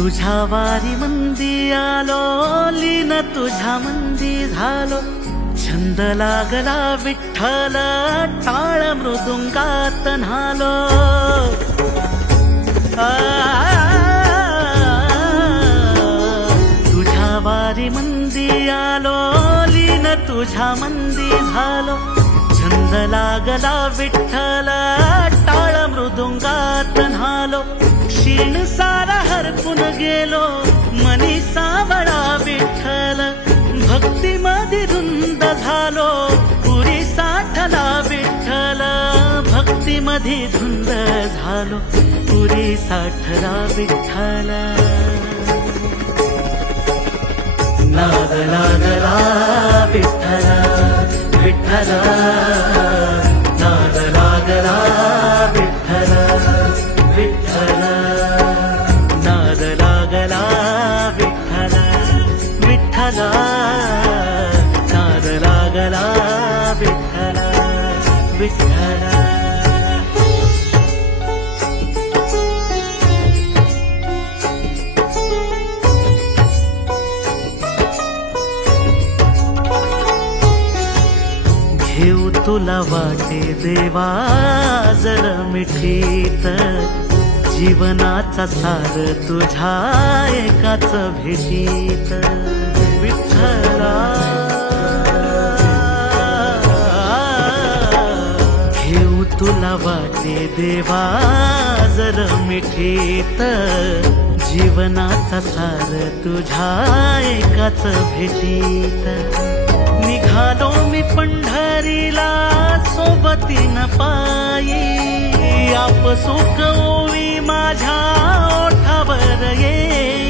तुझ्या वारी मंदी आलो, लीन तुझ्या मंदी झालो. छंद लागला विठ्ठल, टाळ मृदुंगात न्हालो. तुझ्या वारी मंदी आलो, लीन तुझ्या मंदी झालो. छंद लागला विठ्ठल, टाळ मृदुंगात न्हालो. क्षीण सारा हरपून गेलो, मनी सावळा विठ्ठल. भक्ती मध्ये धुंद झालो, पुरी साठला विठ्ठल. भक्ती मध्ये धुंद झालो, पुरी साठला विठ्ठल. नाद लागला विठ्ठल विठ्ठल, नाद लागला विठ्ठल विठ्ठल, नाद लागला विठ्ठल विठ्ठल, नाद लागला विठ्ठल विठ्ठल. घेऊ तुला वाटे देवा जर मिठीत. जीवनाचा सार तुझ्या एकाच भेटीत. विठ्ठला घेऊ तुला वाटे देवा जर मिठीत. जीवनाचा सार तुझ्या एकाच भेटीत. निघालो मी पंढरीला सोबतीन पायी. आप सुख ओवी माझ्या ओठावर ये.